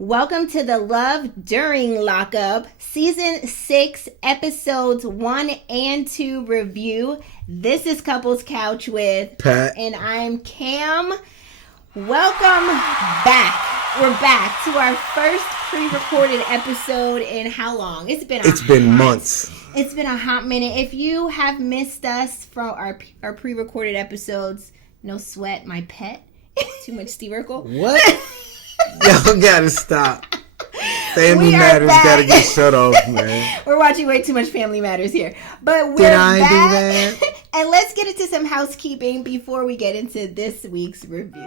Welcome to the Love During Lockup, Season 6, Episodes 1 and 2 review. This is Couples Couch with Pat. And I'm Cam. Welcome back. We're back to our first pre-recorded episode in how long? It's been months. It's been a hot minute. If you have missed us from our pre-recorded episodes, no sweat, my pet. Too much stircle. What? Y'all gotta stop. Family Matters gotta get shut off, man. We're watching way too much Family Matters here. But we're Did I back. do that? And let's get into some housekeeping before we get into this week's review.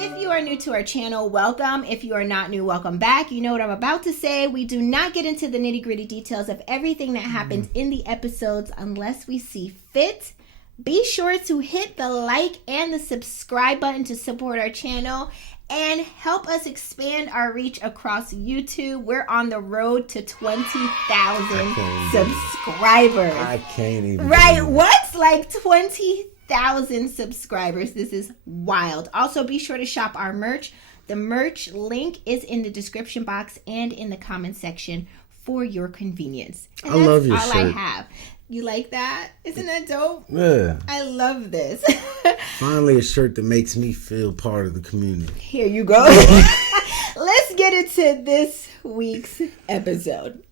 If you are new to our channel, welcome. If you are not new, welcome back. You know what I'm about to say. We do not get into the nitty-gritty details of everything that happens in the episodes unless we see fit. Be sure to hit the like and the subscribe button to support our channel and help us expand our reach across YouTube. We're on the road to 20,000 subscribers. I can't even. Right? What's like 20,000 subscribers? This is wild. Also, be sure to shop our merch. The merch link is in the description box and in the comment section for your convenience. And I love your all shirt. I have. You like that? Isn't that dope? Yeah. I love this. Finally, a shirt that makes me feel part of the community. Here you go. Let's get into this week's episode.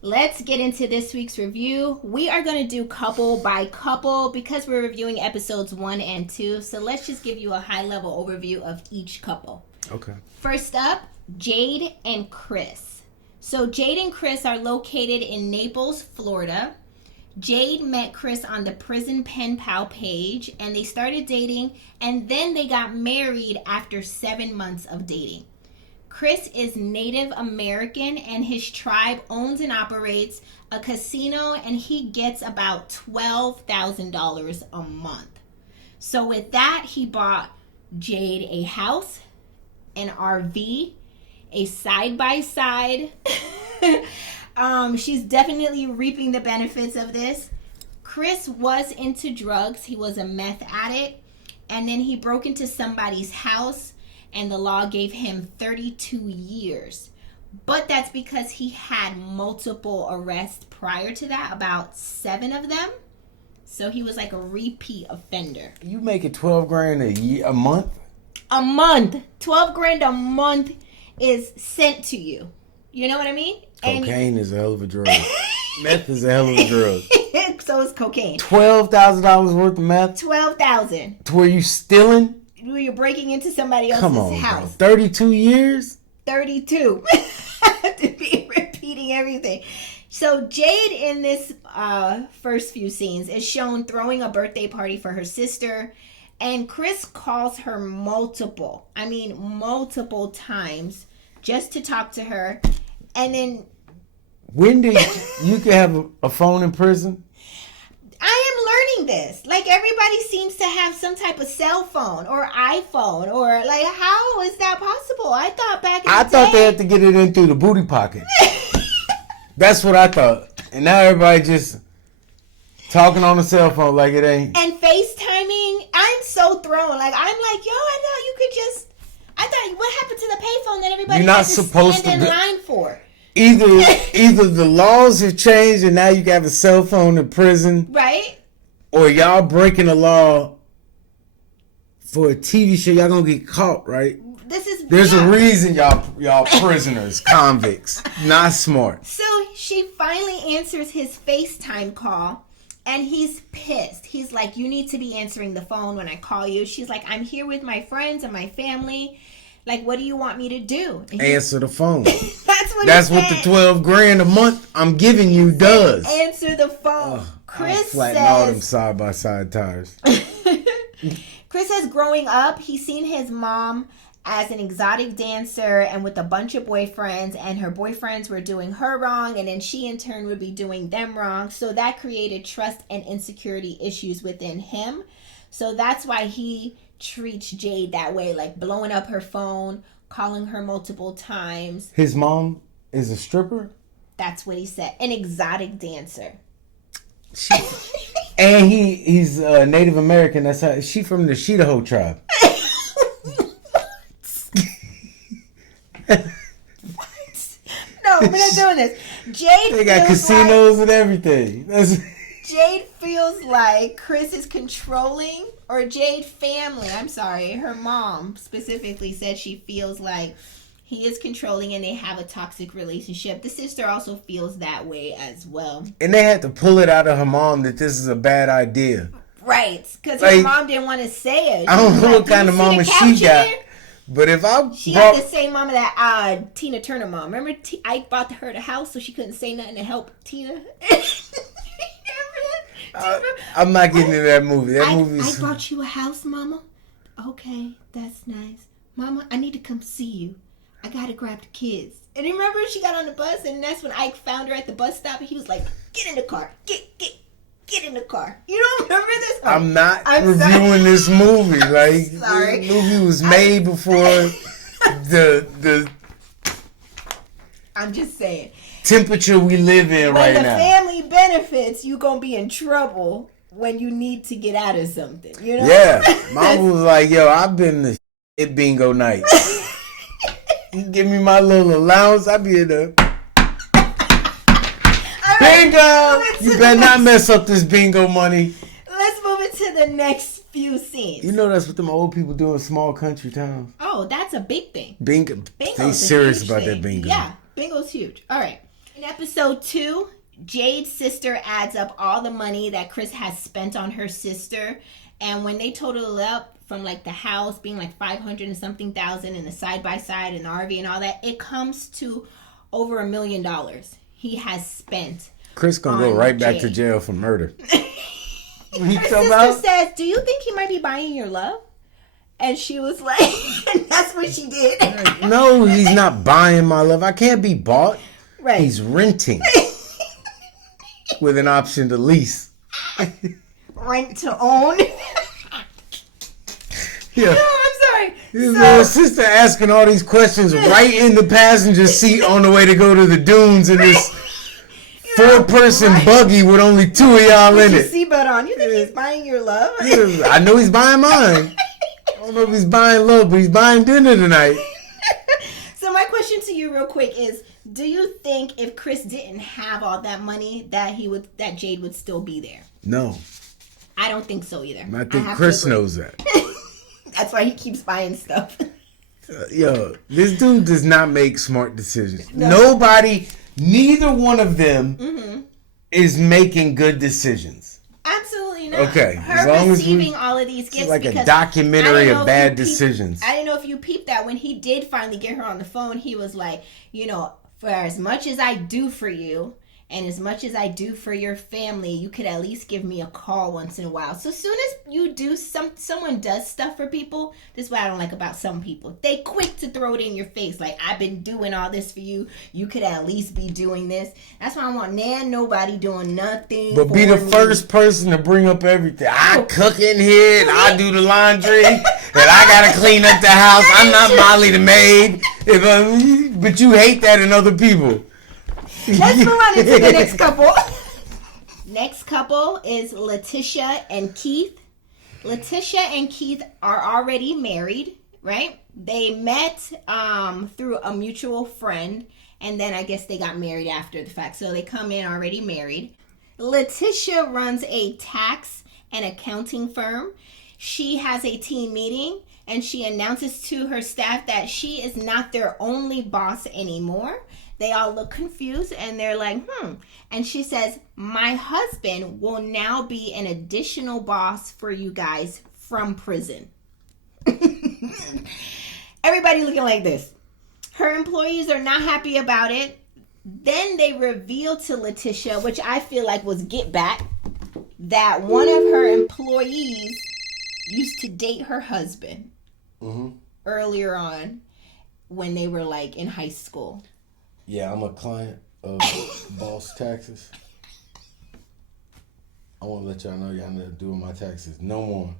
Let's get into this week's review. We are going to do couple by couple because we're reviewing episodes 1 and 2. So let's just give you a high-level overview of each couple. Okay. First up, Jade and Chris. So Jade and Chris are located in Naples, Florida. Jade met Chris on the prison pen pal page and they started dating, and then they got married after 7 months of dating. Chris is Native American and his tribe owns and operates a casino, and he gets about $12,000 a month. So with that, he bought Jade a house, an RV, a side-by-side. She's definitely reaping the benefits of this. Chris was into drugs. He was a meth addict. And then he broke into somebody's house and the law gave him 32 years. But that's because he had multiple arrests prior to that, about 7 of them. So he was like a repeat offender. You making $12,000 a month? A month. $12,000 a month is sent to you. You know what I mean? Cocaine is a hell of a drug. Meth is a hell of a drug. So is cocaine. $12,000 worth of meth? $12,000. To where you stealing? You're breaking into somebody else's Come on, house. bro. 32 years? 32. To be repeating everything. So Jade in this first few scenes is shown throwing a birthday party for her sister. And Chris calls her multiple times just to talk to her. And then... When did you can have a phone in prison? I am learning this. Like, everybody seems to have some type of cell phone or iPhone, or like, how is that possible? I thought back in the day... I thought they had to get it in through the booty pocket. That's what I thought. And now everybody just talking on the cell phone like it ain't. And FaceTiming, I'm so thrown. Like, I'm like, yo, I thought you could just... I thought, what happened to the payphone that everybody You're not had to supposed stand to in line for? Either the laws have changed and now you can have a cell phone in prison, Right? or y'all breaking the law for a TV show. Y'all gonna get caught, right? There's a reason y'all prisoners, convicts, not smart. So she finally answers his FaceTime call, and he's pissed. He's like, you need to be answering the phone when I call you. She's like, I'm here with my friends and my family. Like, what do you want me to do? Answer the phone. That's what the $12,000 a month I'm giving you does. Answer the phone. Chris flatten says, all them side by side tires. Chris says growing up, he's seen his mom as an exotic dancer and with a bunch of boyfriends, and her boyfriends were doing her wrong, and then she in turn would be doing them wrong. So that created trust and insecurity issues within him. So that's why he treats Jade that way, like blowing up her phone, calling her multiple times. His mom is a stripper? That's what he said. An exotic dancer. And he's Native American. That's how she from the Shidaho tribe. No, we're not doing this. Jade. They got casinos and everything. Jade feels like Chris is controlling, or Jade family. I'm sorry, her mom specifically said she feels like he is controlling and they have a toxic relationship. The sister also feels that way as well. And they had to pull it out of her mom that this is a bad idea. Right, because her mom didn't want to say it. I don't know what kind of mama she got. But if she had the same mama that Tina Turner mom. Remember, Ike bought her the house so she couldn't say nothing to help Tina. I'm not getting into that movie. That movie's... I brought you a house, Mama. Okay, that's nice, Mama. I need to come see you. I gotta grab the kids. And remember, she got on the bus, and that's when Ike found her at the bus stop, and he was like, "Get in the car, get in the car." You don't remember this? I'm not reviewing this movie. Like, sorry. The movie was made before the. I'm just saying. Temperature we live in right now. When the family benefits, you gonna be in trouble when you need to get out of something. You know? Yeah, Mama was like, "Yo, I've been the shit bingo night. You give me my little allowance, I be in the bingo. You better not mess up this bingo money." Let's move into the next few scenes. You know that's what them old people do in small country towns. Oh, that's a big thing. Bingo. They serious about that bingo. Yeah, bingo's huge. All right. In episode 2, Jade's sister adds up all the money that Chris has spent on her sister. And when they total it up from like the house being like 500 and something thousand and the side-by-side and the RV and all that, it comes to over $1 million he has spent. Chris gonna go right back to jail for murder. Her sister says, "Do you think he might be buying your love?" And she was like, and that's what she did. No, he's not buying my love. I can't be bought. Right. He's renting with an option to lease. Rent to own. Yeah. No, I'm sorry. His sister asking all these questions right in the passenger seat on the way to go to the dunes in this 4-person buggy with only 2 of y'all in it. Seatbelt on. You think he's buying your love? Yeah, I know he's buying mine. I don't know if he's buying love, but he's buying dinner tonight. So my question to you real quick is, do you think if Chris didn't have all that money that Jade would still be there? No. I don't think so either. I think Chris knows that. That's why he keeps buying stuff. Yo, this dude does not make smart decisions. No. Neither one of them is making good decisions. Absolutely not. Okay. Her receiving all of these gifts. It's like a documentary of bad decisions. I didn't know if you peeped that when he did finally get her on the phone, he was like, for as much as I do for you and as much as I do for your family, you could at least give me a call once in a while. So as soon as you do someone does stuff for people, this is what I don't like about some people. They quick to throw it in your face. Like, I've been doing all this for you. You could at least be doing this. That's why I want nobody doing nothing. But be the first person to bring up everything. I cook in here and I do the laundry and I gotta clean up the house. I'm not Molly the maid. But you hate that in other people. Let's move on into the next couple. Next couple is Leticia and Keith. Leticia and Keith are already married, right? They met through a mutual friend, and then I guess they got married after the fact. So they come in already married. Leticia runs a tax and accounting firm. She has a team meeting, and she announces to her staff that she is not their only boss anymore. They all look confused and they're like, And she says, "My husband will now be an additional boss for you guys from prison." Everybody looking like this. Her employees are not happy about it. Then they reveal to Leticia, which I feel like was get back, that one of her employees used to date her husband earlier on when they were like in high school. Yeah, I'm a client of Boss Taxes. I want to let y'all know y'all not doing my taxes no more.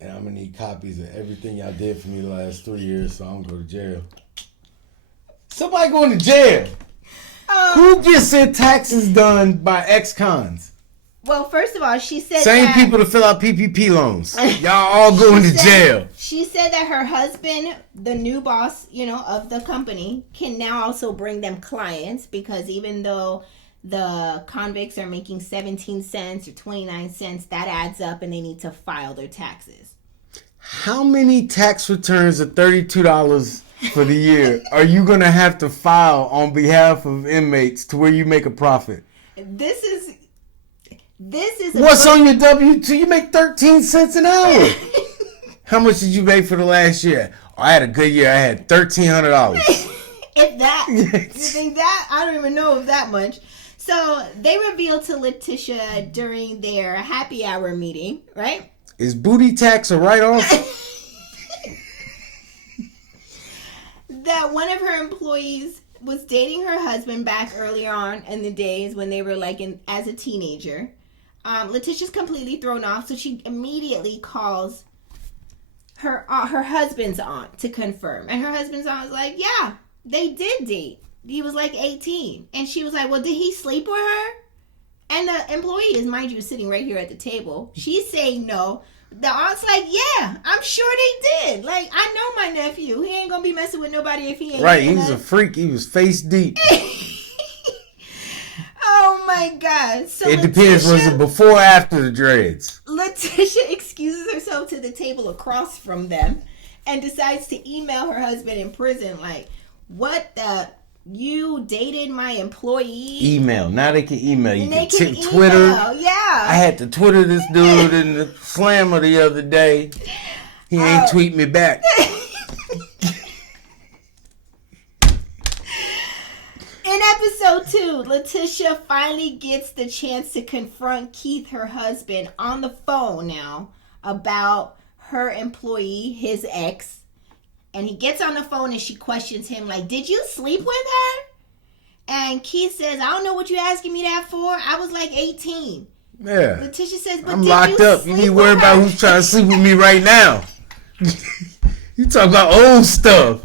And I'm going to need copies of everything y'all did for me the last 3 years so I don't go to jail. Somebody going to jail. Who gets their taxes done by ex-cons? Well, first of all, she said same that, people to fill out PPP loans. Y'all all going to jail. She said that her husband, the new boss, of the company, can now also bring them clients because even though the convicts are making 17 cents or 29 cents, that adds up and they need to file their taxes. How many tax returns of $32 for the year are you going to have to file on behalf of inmates to where you make a profit? This is what's on your W-2? You make 13 cents an hour. How much did you make for the last year? Oh, I had a good year. I had $1,300. If that, you think that? I don't even know if that much. So they revealed to Leticia during their happy hour meeting, right? Is booty tax a write-off? That one of her employees was dating her husband back earlier on in the days when they were as a teenager. Leticia's completely thrown off, so she immediately calls her husband's aunt to confirm. And her husband's aunt was like, yeah, they did date. He was 18. And she was like, well, did he sleep with her? And the employee is, mind you, sitting right here at the table. She's saying no. The aunt's like, yeah, I'm sure they did. I know my nephew. He ain't gonna be messing with nobody if he ain't. Right, he was a freak. He was face deep. Oh my God. So it depends, was it before or after the dreads? Leticia excuses herself to the table across from them and decides to email her husband in prison what the... You dated my employee? Email. Now they can email. You can Twitter. Yeah. I had to Twitter this dude in the Slammer the other day. He ain't tweet me back. In episode 2, Leticia finally gets the chance to confront Keith, her husband, on the phone now about her employee, his ex. And he gets on the phone and she questions him did you sleep with her? And Keith says, I don't know what you're asking me that for. I was 18. Yeah. Leticia says, but I'm locked up. You need to worry about who's trying to sleep with me right now. You talk about old stuff.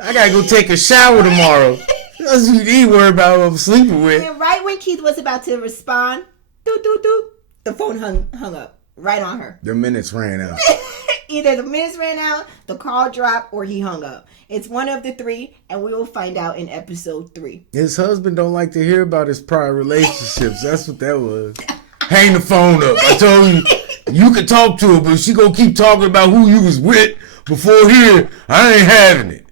I gotta go take a shower tomorrow. That's what you need to worry about who I'm sleeping with. And right when Keith was about to respond, the phone hung up right on her. The minutes ran out. Either the minutes ran out, the call dropped, or he hung up. It's one of the three, and we will find out in episode 3. His husband don't like to hear about his prior relationships. That's what that was. Hang the phone up. I told you, you could talk to her, but if she gonna keep talking about who you was with before here, I ain't having it.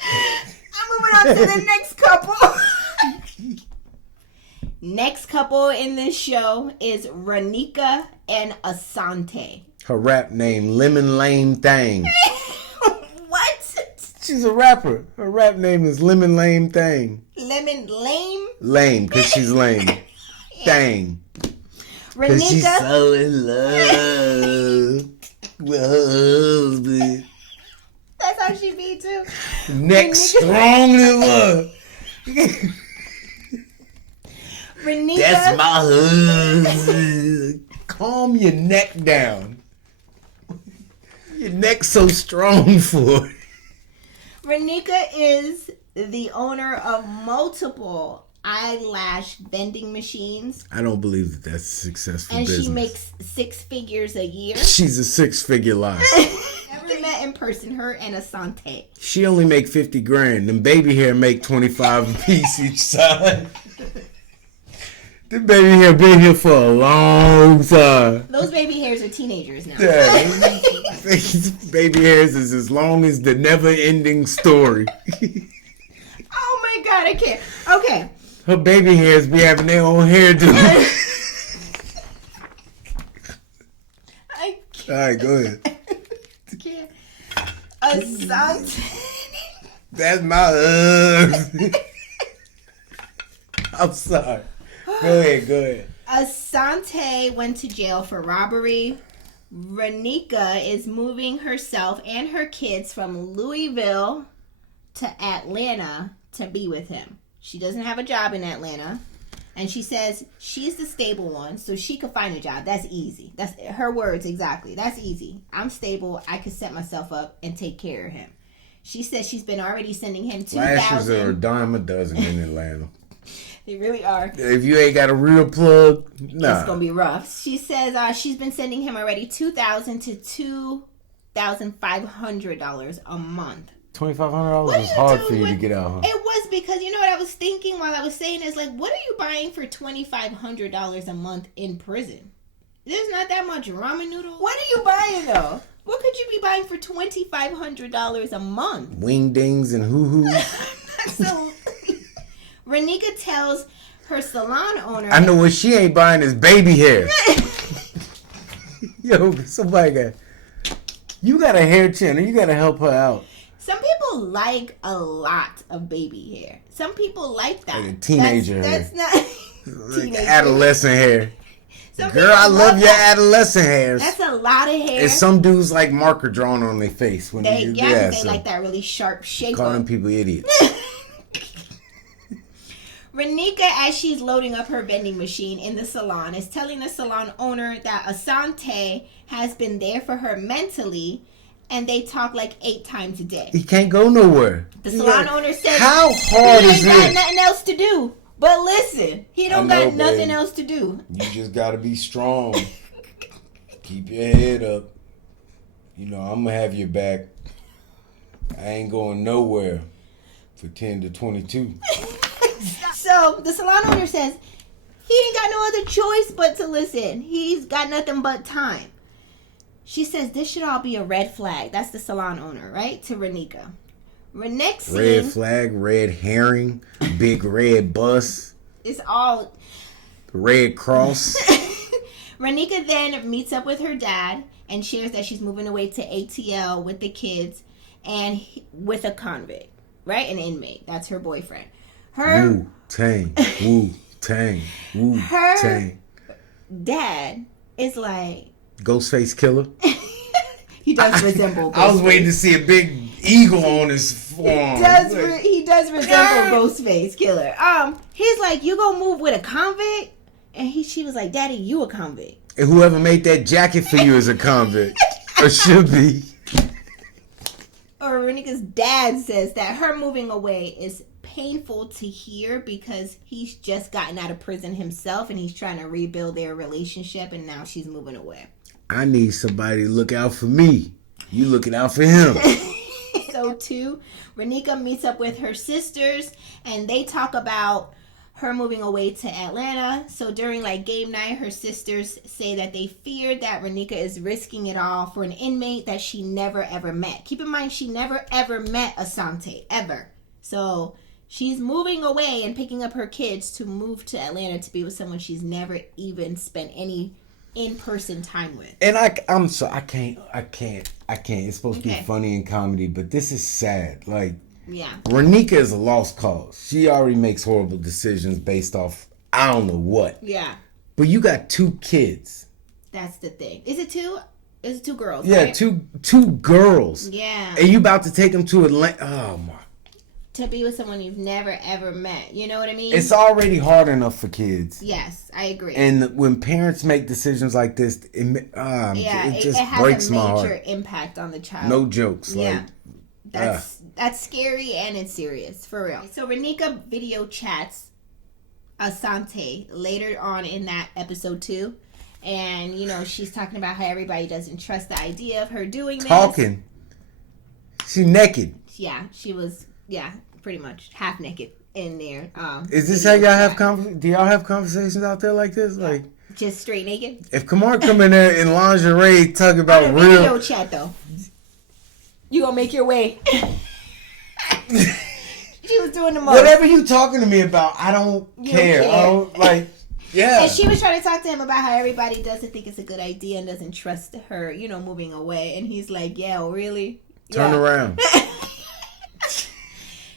I'm moving on to the next couple. Next couple in this show is Ranika and Asante. Her rap name, Lemon Lame Thang. What? She's a rapper. Her rap name is Lemon Lame Thang. Lemon Lame? Lame, because she's lame. Thang. Because she's so in love with her husband. That's how she be, too. Neck strong than what? Ranika. That's my husband. Calm your neck down. Your neck's so strong for it. Ranika is the owner of multiple eyelash vending machines. I don't believe that that's a successful business. And she makes 6 figures a year. She's a 6-figure lie. Never met in person, her and Asante. She only make 50 grand. Them baby hair make 25 a piece each side. The baby hair been here for a long time. Those baby hairs are teenagers now. Yeah, baby hairs is as long as the never-ending story. Oh my God, I can't. Okay. Her baby hairs be having their own hairdo. I can't. All right, go ahead. I can't. Asante. That's my husband. I'm sorry. Go ahead. Asante went to jail for robbery. Ranika is moving herself and her kids from Louisville to Atlanta to be with him. She doesn't have a job in Atlanta. And she says she's the stable one, so she could find a job. That's easy. That's her words exactly. That's easy. I'm stable. I could set myself up and take care of him. She says she's been already sending him $2,000. Lashes are a dime a dozen in Atlanta. They really are. If you ain't got a real plug, nah. It's gonna be rough. She says she's been sending him already $2,000 to $2,500 a month. $2,500 is hard for you to get out, huh? It was, because you know what I was thinking while I was saying is, like, what are you buying for $2,500 a month in prison? There's not that much ramen noodles. What are you buying though? What could you be buying for $2,500 a month? Wingdings and hoo-hoos. So, Ranika tells her salon owner. I know what she ain't buying is baby hair. Yo, somebody got. You got a hair channel. You got to help her out. Some people like a lot of baby hair. Some people like that. Like a teenager hair. That's not like adolescent hair. Some Girl, I love your adolescent hairs. That's a lot of hair. And some dudes like marker drawn on their face when they so like that really sharp shape. Calling people idiots. Ranika, as she's loading up her vending machine in the salon, is telling the salon owner that Asante has been there for her mentally, and they talk like 8 times a day. He can't go nowhere. The salon owner says, how hard is he ain't got nothing else to do. But listen, he don't got nothing else to do. You just got to be strong. Keep your head up. You know, I'm going to have your back. I ain't going nowhere for 10 to 22. So the salon owner says he ain't got no other choice but to listen. He's got nothing but time. She says this should all be a red flag. That's the salon owner, right? To Ranika. Next scene, red flag, red herring, big red bus. It's all Red Cross. Ranika then meets up with her dad and shares that she's moving away to ATL with the kids and with a convict, right? An inmate. That's her boyfriend. Wu-Tang, Wu-Tang, Wu-Tang. Her dad is like Ghostface Killer. He does resemble Ghostface. I was waiting to see a big eagle on his form. He does resemble Ghostface Killer. He's like, you gonna move with a convict? And she was like, Daddy, you a convict. And whoever made that jacket for you is a convict. Or should be. Or Ranika's dad says that her moving away is painful to hear because he's just gotten out of prison himself and he's trying to rebuild their relationship, and now she's moving away. I need somebody to look out for me. You looking out for him. So too, Ranika meets up with her sisters and they talk about her moving away to Atlanta. So during like game night, her sisters say that they feared that Ranika is risking it all for an inmate that she never ever met. Keep in mind, she never ever met Asante, ever. So she's moving away and picking up her kids to move to Atlanta to be with someone she's never even spent any in-person time with. And I'm so I can't. It's supposed to be funny and comedy, but this is sad. Like, yeah, Ranika is a lost cause. She already makes horrible decisions based off I don't know what. Yeah. But you got 2 kids. That's the thing. Is it 2? Is it 2 girls? Yeah, right? two girls. Yeah. And you about to take them to Atlanta. Oh my. To be with someone you've never ever met. You know what I mean? It's already hard enough for kids. Yes, I agree. And when parents make decisions like this, it just breaks my heart. It has a major impact on the child. No jokes. Yeah. That's scary and it's serious, for real. So Ranika video chats Asante later on in that episode 2. And, you know, she's talking about how everybody doesn't trust the idea of her doing this. Talking. She naked. Yeah, she was, pretty much half naked in there. Is this how y'all have do y'all have conversations out there like this? Like just straight naked? If Kamar come in there in lingerie talking about real video chat though. You gonna make your way. She was doing the most. Whatever you talking to me about, I don't care. I don't yeah. And she was trying to talk to him about how everybody doesn't think it's a good idea and doesn't trust her, moving away. And he's like, yeah, really? Turn around.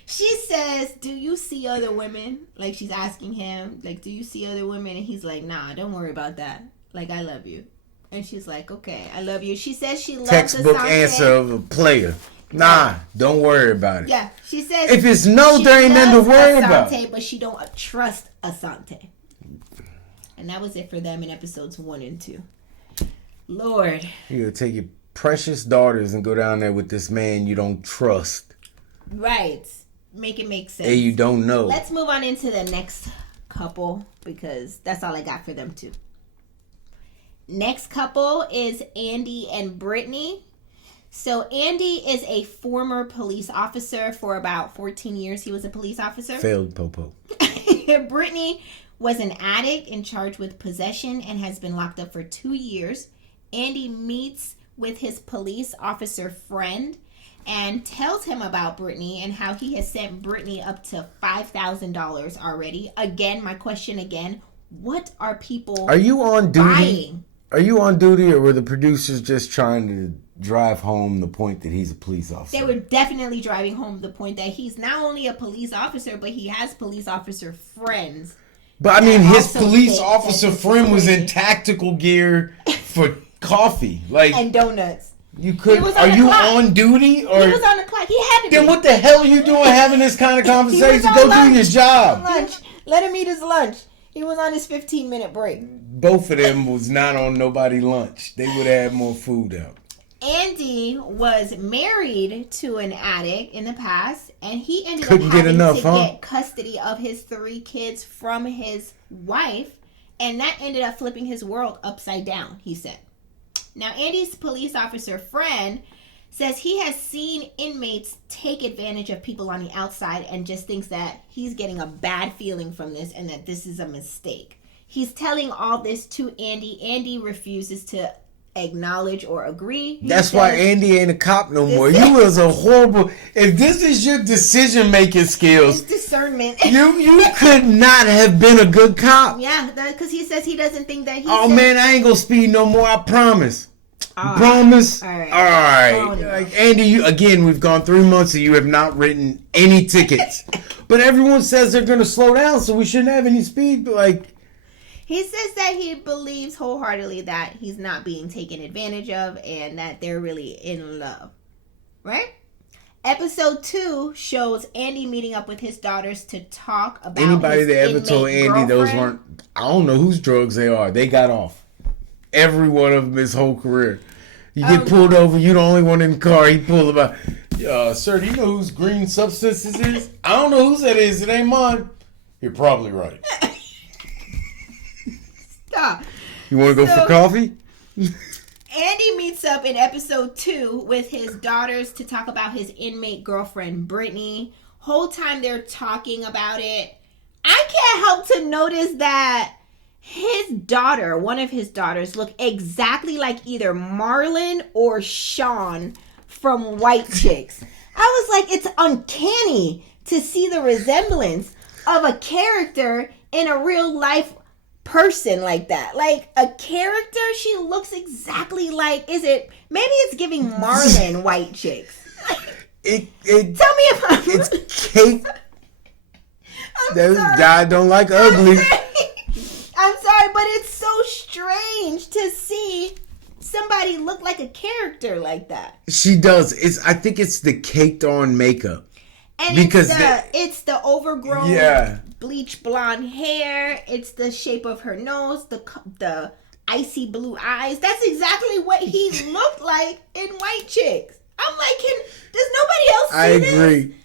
She says, do you see other women? Like, she's asking him, like, do you see other women? And he's like, nah, don't worry about that. Like, I love you. And she's like, okay, I love you. She says she loves textbook Asante. Answer of a player. Nah, don't worry about it. Yeah, she says if it's no, there ain't nothing to worry about. But she don't trust Asante. And that was it for them in episodes 1 and 2. Lord. You gotta take your precious daughters and go down there with this man you don't trust. Right. make it make sense. Hey, you don't know. Let's move on into the next couple because that's all I got for them too. Next couple is Andy and Brittany. So Andy is a former police officer. For about 14 years, he was a police officer. Failed popo. Brittany was an addict and charged with possession and has been locked up for 2 years. Andy meets with his police officer friend and tells him about Brittany and how he has sent Brittany up to $5,000 already. Again, my question again, what are people Are you on duty? buying? Are you on duty, or were the producers just trying to drive home the point that he's a police officer? They were definitely driving home the point that he's not only a police officer, but he has police officer friends. But I mean, his also police think officer that friend was in situation- tactical gear for coffee. Like, And donuts. you could. He was Are on the you clock. on duty, or He was on the clock. He had to be. then what the hell are you doing having this kind of conversation? on Go lunch. do your job. Lunch. Let him eat his lunch. He was on his 15-minute break. Both of them was not on nobody lunch. They would have had more food out. Andy was married to an addict in the past, and he ended Couldn't up get having enough, to huh? get custody of his 3 kids from his wife, and that ended up flipping his world upside down, he said. Now, Andy's police officer friend says he has seen inmates take advantage of people on the outside and just thinks that he's getting a bad feeling from this and that this is a mistake. He's telling all this to Andy. Andy refuses to acknowledge or agree. He That's why says, Andy ain't a cop no more. You was a horrible. If this is your decision making His skills, discernment. you could not have been a good cop. Yeah, because he says he doesn't think that he Oh said, man, I ain't gonna speed no more. I promise. All Promise. All right. All right. Oh, no. Like, Andy, you again. We've gone 3 months and you have not written any tickets. But everyone says they're gonna slow down, so we shouldn't have any speed. But like, He says that he believes wholeheartedly that he's not being taken advantage of and that they're really in love. Right? Episode 2 shows Andy meeting up with his daughters to talk about anybody his that ever inmate told Andy those girlfriend. weren't, I don't know whose drugs they are. They got off. Every one of them his whole career. You get pulled over, you the only one in the car. He pulled about, sir, do you know whose green substance this is? I don't know whose that is. It ain't mine. You're probably right. Stop. You want to go for coffee? Andy meets up in episode 2 with his daughters to talk about his inmate girlfriend, Brittany. Whole time they're talking about it, I can't help to notice that his daughter, one of his daughters, looked exactly like either Marlon or Sean from White Chicks. I was like, it's uncanny to see the resemblance of a character in a real life person like that. Like a character, she looks exactly like, maybe it's giving Marlon White Chicks. It Tell me if I'm it's cake. I'm That sorry. guy don't like ugly. I'm sorry, but it's so strange to see somebody look like a character like that. She does. I think it's the caked on makeup. And Because it's the overgrown Yeah. bleach blonde hair. It's the shape of her nose, the icy blue eyes. That's exactly what he looked like in White Chicks. I'm like, does nobody else see I this? agree.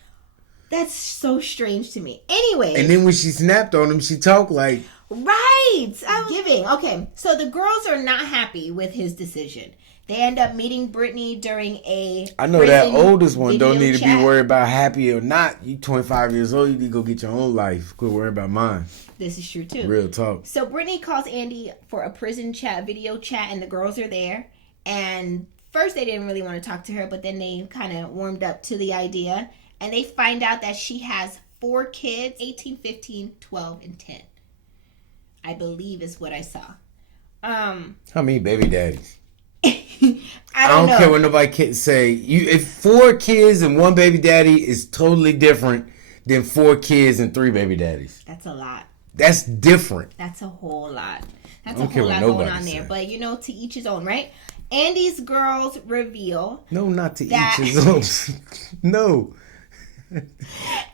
That's so strange to me. Anyway. And then when she snapped on him, she talked like, Right. I'm giving. Okay. So the girls are not happy with his decision. They end up meeting Brittany during a I know that prison oldest one don't video need to chat. be worried about happy or not. You 25 years old, you need to go get your own life. Quit worrying about mine. This is true too. Real talk. So Brittany calls Andy for a prison chat, video chat, and the girls are there. And first they didn't really want to talk to her, but then they kind of warmed up to the idea. And they find out that she has 4 kids, 18, 15, 12, and 10. I believe is what I saw. How many baby daddies? I don't know. care what nobody can say. If 4 kids and 1 baby daddy is totally different than 4 kids and 3 baby daddies. That's a lot. That's different. That's a whole lot. That's I a don't care whole what lot going nobody on there. say. But, to each his own, right? Andy's girls reveal. No, not to That- each his own. No.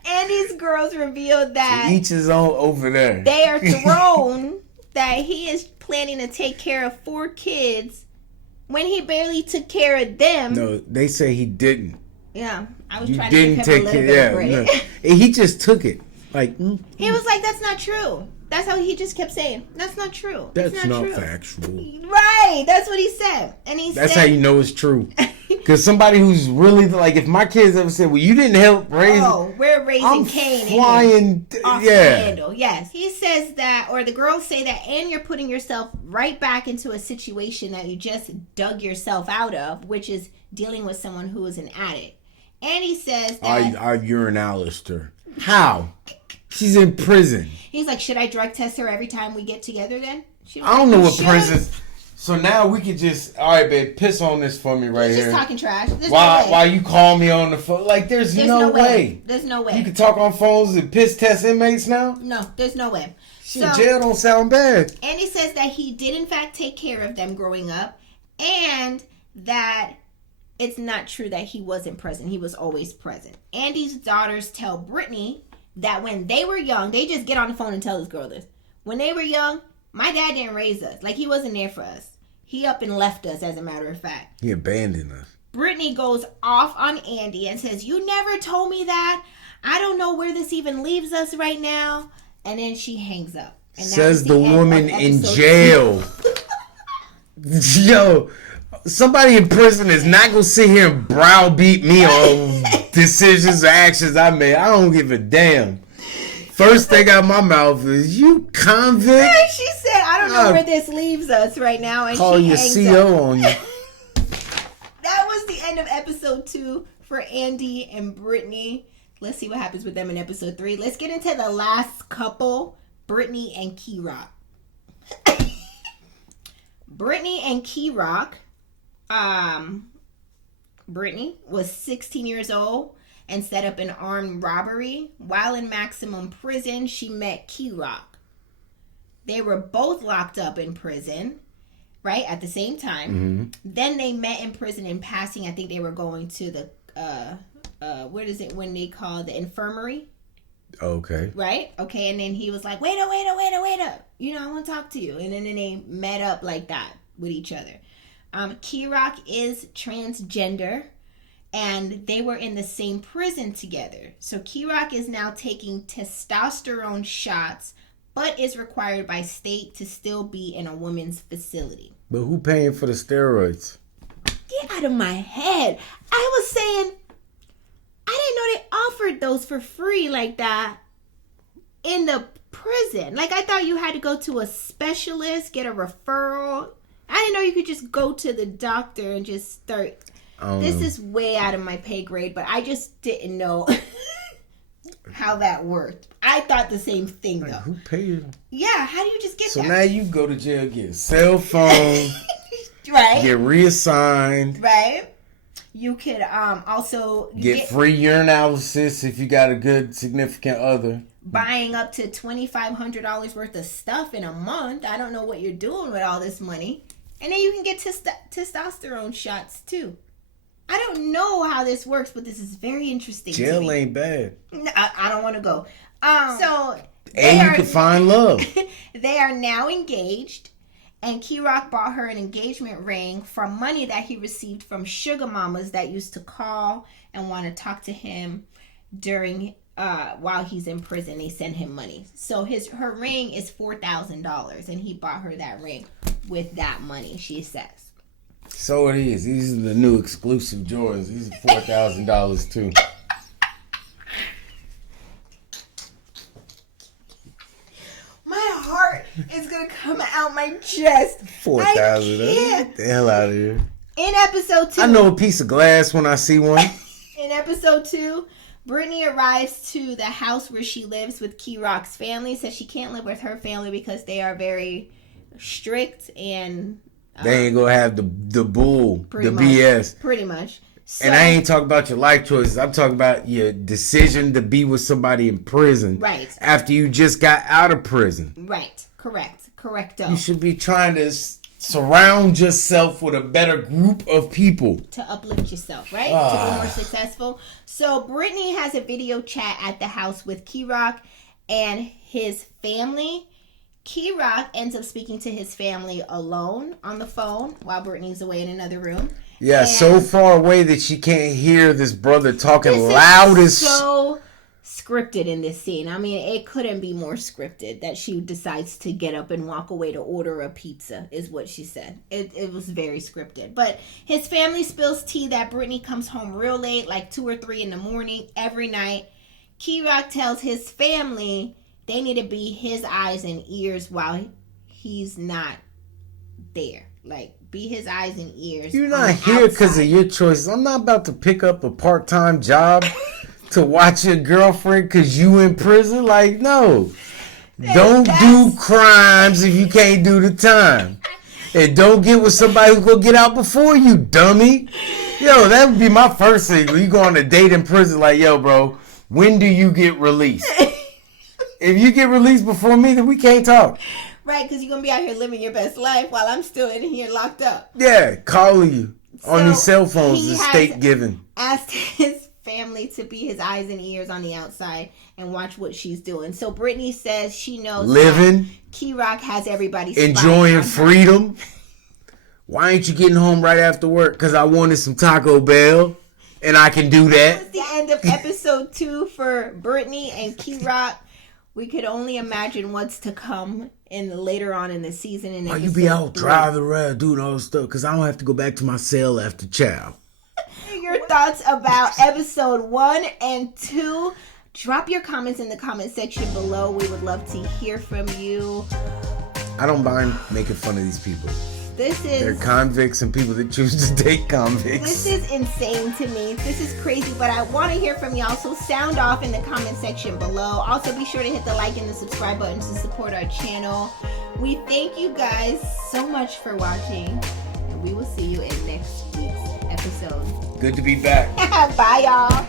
Andy's girls reveal that Each his own over there. they are thrown that he is planning to take care of 4 kids when he barely took care of them. No, they say he didn't. Yeah, I was You trying didn't to give him take a little it. bit Yeah, of no. credit. He just took it. Like He was like, "That's not true." That's how he just kept saying, "That's not true. that's it's not true." factual. Right. That's what he said. And That's how you know it's true. Because somebody who's really like, if my kids ever said, "Well, you didn't help raise," we're raising I'm Cain flying. off the handle. Yes, he says that, or the girls say that, and you're putting yourself right back into a situation that you just dug yourself out of, which is dealing with someone who is an addict. And he says that I urinalist her. How? She's in prison. He's like, should I drug test her every time we get together then? I don't know what prison. So now we could just, all right, babe, piss on this for me right here. Just talking trash. Why you call me on the phone? Like, there's no way. There's no way. You can talk on phones and piss test inmates now? No, there's no way. Jail don't sound bad. And he says that he did in fact take care of them growing up, and that it's not true that he wasn't present. He was always present. Andy's daughters tell Brittany that when they were young, they just get on the phone and tell this girl this. When they were young, my dad didn't raise us. Like, he wasn't there for us. He up and left us, as a matter of fact. He abandoned us. Brittany goes off on Andy and says, you never told me that. I don't know where this even leaves us right now. And then she hangs up. And says the woman in jail. Yo, somebody in prison is not going to sit here and browbeat me on decisions or actions I made. I don't give a damn. First thing out of my mouth is, you convict. She said, I don't know where this leaves us right now. And call she your hangs CO up. on you. That was the end of episode 2 for Andy and Brittany. Let's see what happens with them in episode 3. Let's get into the last couple, Brittany and Key Rock. Brittany and Key Rock. Brittany was 16 years old and set up an armed robbery. While in maximum prison, she met Key Rock. They were both locked up in prison, right, at the same time. Mm-hmm. Then they met in prison in passing. I think they were going to the, what is it when they call the infirmary? Okay. Right? Okay, and then he was like, wait up. You know, I want to talk to you. And then they met up like that with each other. Key Rock is transgender, and they were in the same prison together. So Key Rock is now taking testosterone shots, but is required by state to still be in a women's facility. But who paying for the steroids? Get out of my head. I was saying, I didn't know they offered those for free like that in the prison. Like, I thought you had to go to a specialist, get a referral. I didn't know you could just go to the doctor and just start. This is way out of my pay grade, but I just didn't know how that worked. I thought the same thing, though. Who paid? Yeah, how do you just get that? So now you go to jail, get a cell phone, right? Get reassigned, right? You could also get free urinalysis if you got a good significant other. Buying up to $2,500 worth of stuff in a month. I don't know what you're doing with all this money. And then you can get testosterone shots too. I don't know how this works, but this is very interesting. Jail to me. ain't bad. No, I don't want to go. And you can find love. They are now engaged, and Key Rock bought her an engagement ring from money that he received from sugar mamas that used to call and want to talk to him during while he's in prison. They send him money. So her ring is $4,000, and he bought her that ring with that money, she says. So it is. These are the new exclusive Jordans. These are $4,000 too. My heart is gonna come out my chest. $4,000. Get the hell out of here. In episode 2, I know a piece of glass when I see one. In episode 2, Brittany arrives to the house where she lives with Key Rock's family. Says she can't live with her family because they are very strict and they ain't gonna have the bull, the much, BS. Pretty much. So, and I ain't talking about your life choices. I'm talking about your decision to be with somebody in prison. Right. After you just got out of prison. Right. Correcto. You should be trying to surround yourself with a better group of people. To uplift yourself, right? To be more successful. So Brittany has a video chat at the house with Key Rock and his family. Key Rock ends up speaking to his family alone on the phone while Brittany's away in another room. Yeah, And so far away that she can't hear this brother talking this loud is as... so scripted in this scene. I mean, it couldn't be more scripted that she decides to get up and walk away to order a pizza, is what she said. It was very scripted. But his family spills tea that Brittany comes home real late, like 2 or 3 in the morning, every night. Key Rock tells his family they need to be his eyes and ears while he's not there. Like, be his eyes and ears. You're not here because of your choices. I'm not about to pick up a part-time job to watch your girlfriend because you in prison. Like, no. Don't do crimes if you can't do the time. And don't get with somebody who's going to get out before you, dummy. Yo, that would be my first thing. When you go on a date in prison, like, yo, bro, when do you get released? If you get released before me, then we can't talk. Right, because you're going to be out here living your best life while I'm still in here locked up. Yeah, calling you on these cell phones is state given. Asked his family to be his eyes and ears on the outside and watch what she's doing. So Brittany says she knows living, Key Rock has everybody enjoying freedom. Why ain't you getting home right after work? Because I wanted some Taco Bell and I can do that. That was the end of episode 2 for Brittany and Key Rock. We could only imagine what's to come later on in the season. In you be out driving around doing all this stuff because I don't have to go back to my cell after chow. Your thoughts about episode 1 and 2. Drop your comments in the comment section below. We would love to hear from you. I don't mind making fun of these people. They're convicts and people that choose to date convicts. This is insane to me. This is crazy, but I want to hear from y'all, so sound off in the comment section below. Also, be sure to hit the like and the subscribe button to support our channel. We thank you guys so much for watching, and we will see you in next week's episode. Good to be back. Bye, y'all.